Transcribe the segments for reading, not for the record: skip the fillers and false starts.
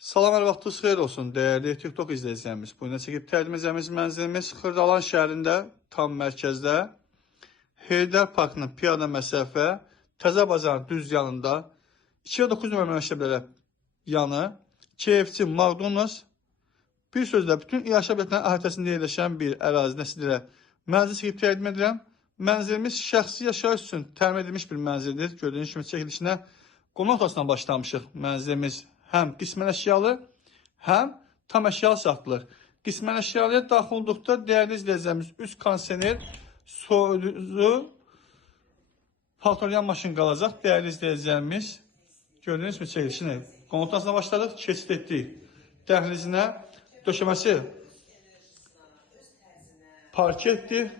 Salam, hər vaxtınız xeyir olsun, dəyərli TikTok izləyicilərimiz. Bu gün çəkib təqdim edəcəyimiz mənzilimiz Xırdalan şəhərində, tam mərkəzdə, Heydər Parkının piyada məsafə, Təzə Bazarın düz yanında, 209 nömrə məktəblərə yanı, KFC, McDonald's, bir sözlə bütün yaşa biletlərin əhatəsində yerləşən bir ərazidə sizlərə mənzil çəkib təqdim edirəm. Mənzilimiz şəxsi yaşayış üçün təmin edilmiş bir mənzildir. Gördüyünüz kimi çəkilişinə qonaq otağından başlamışıq. Mənzilimiz həm qismən əşyalı, həm tam əşyalı satılır. Qismən əşyalıya daxil olduqda dəyərli izləyəcəyimiz üst kondisioner, soyuducu, paltarlayan maşın qalacaq. Dəyərli izləyəcəyimiz, gördüyünüz kimi çəkilişini qonaq otağından başladıq, keçid etdik. Dəhlizinə döşəməsi parketdir.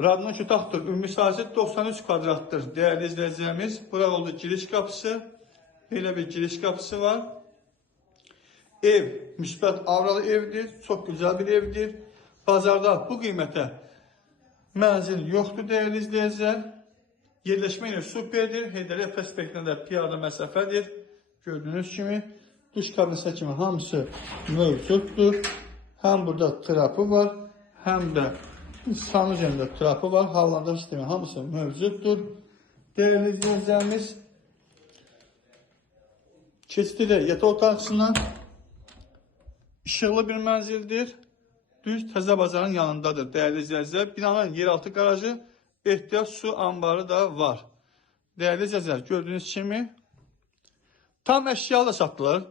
Radyon otaqdır. Ümumi sahəsi 93 kvadratdır. Dəyərli izləyəcəyimiz, bura oldu giriş qapısı. Belə bir giriş qapısı var. Ev müsbət avralı evdir. Çox güzel bir evdir. Bazarda bu qiymətə mənzil yoxdur dəyərli izləyicilər. Yerləşmə yeri superdir. Heydər prospektində piyada məsafədir. Gördüyünüz kimi duş kabinesi kimi hamısı mövcuddur. Həm burada trapı var, həm də İslam üzerinde trapı var. Havalandırma sistemi hamısı mövcuddur. Değerli izleyicilerimiz, keçidi də yataq otaqçısından işıqlı bir mənzildir. Düz Təzə Bazarın yanındadır. Değerli izleyiciler, binanın yeraltı garajı, ehtiyat su ambarı da var. Değerli izleyiciler, gördüğünüz kimi tam əşyalı satılır.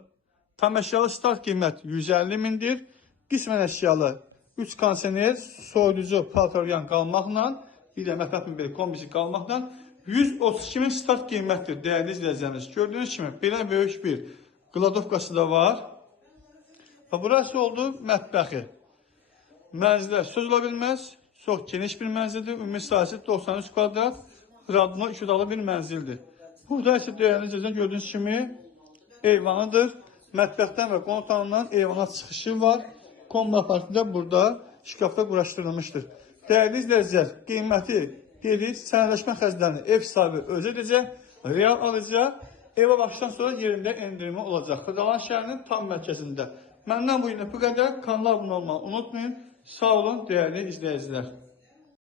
Tam əşyalı start qiymət 150 mindir. Qismən əşyalı 3 kondisioner, soyuducu, paltarlayan qalmaqla, bir də mətbəx bir kombisi qalmaqla 132 min start qiymətdir, dəyərli izləyəcəyiniz. Gördüyünüz kimi belə böyük bir qladovkası da var. Və burası oldu mətbəxi. Mənzilə söz ola bilməz, çox geniş bir mənzildir. Ümumi sahəsi 93 kvadrat, radno 2 odalı bir mənzildir. Burada isə dəyərli izləyəcəyiniz gördüyünüz kimi eyvanıdır. Mətbəxdən və qonaq otağından eyvana çıxışı var. Kombi aparatında burada şkafda quraşdırılmışdır. Dəyərli izləyicilər, qiyməti dedik, sənədləşmə xərclərini ev sahibi özü edəcək, real alacaq, evə başdan sonra yerində endirmə olacaq. Xırdalan şəhərinin tam mərkəzində. Məndən bu gün bu qədər. Kanala abunə olmağı unutmayın. Sağ olun, dəyərli izləyicilər.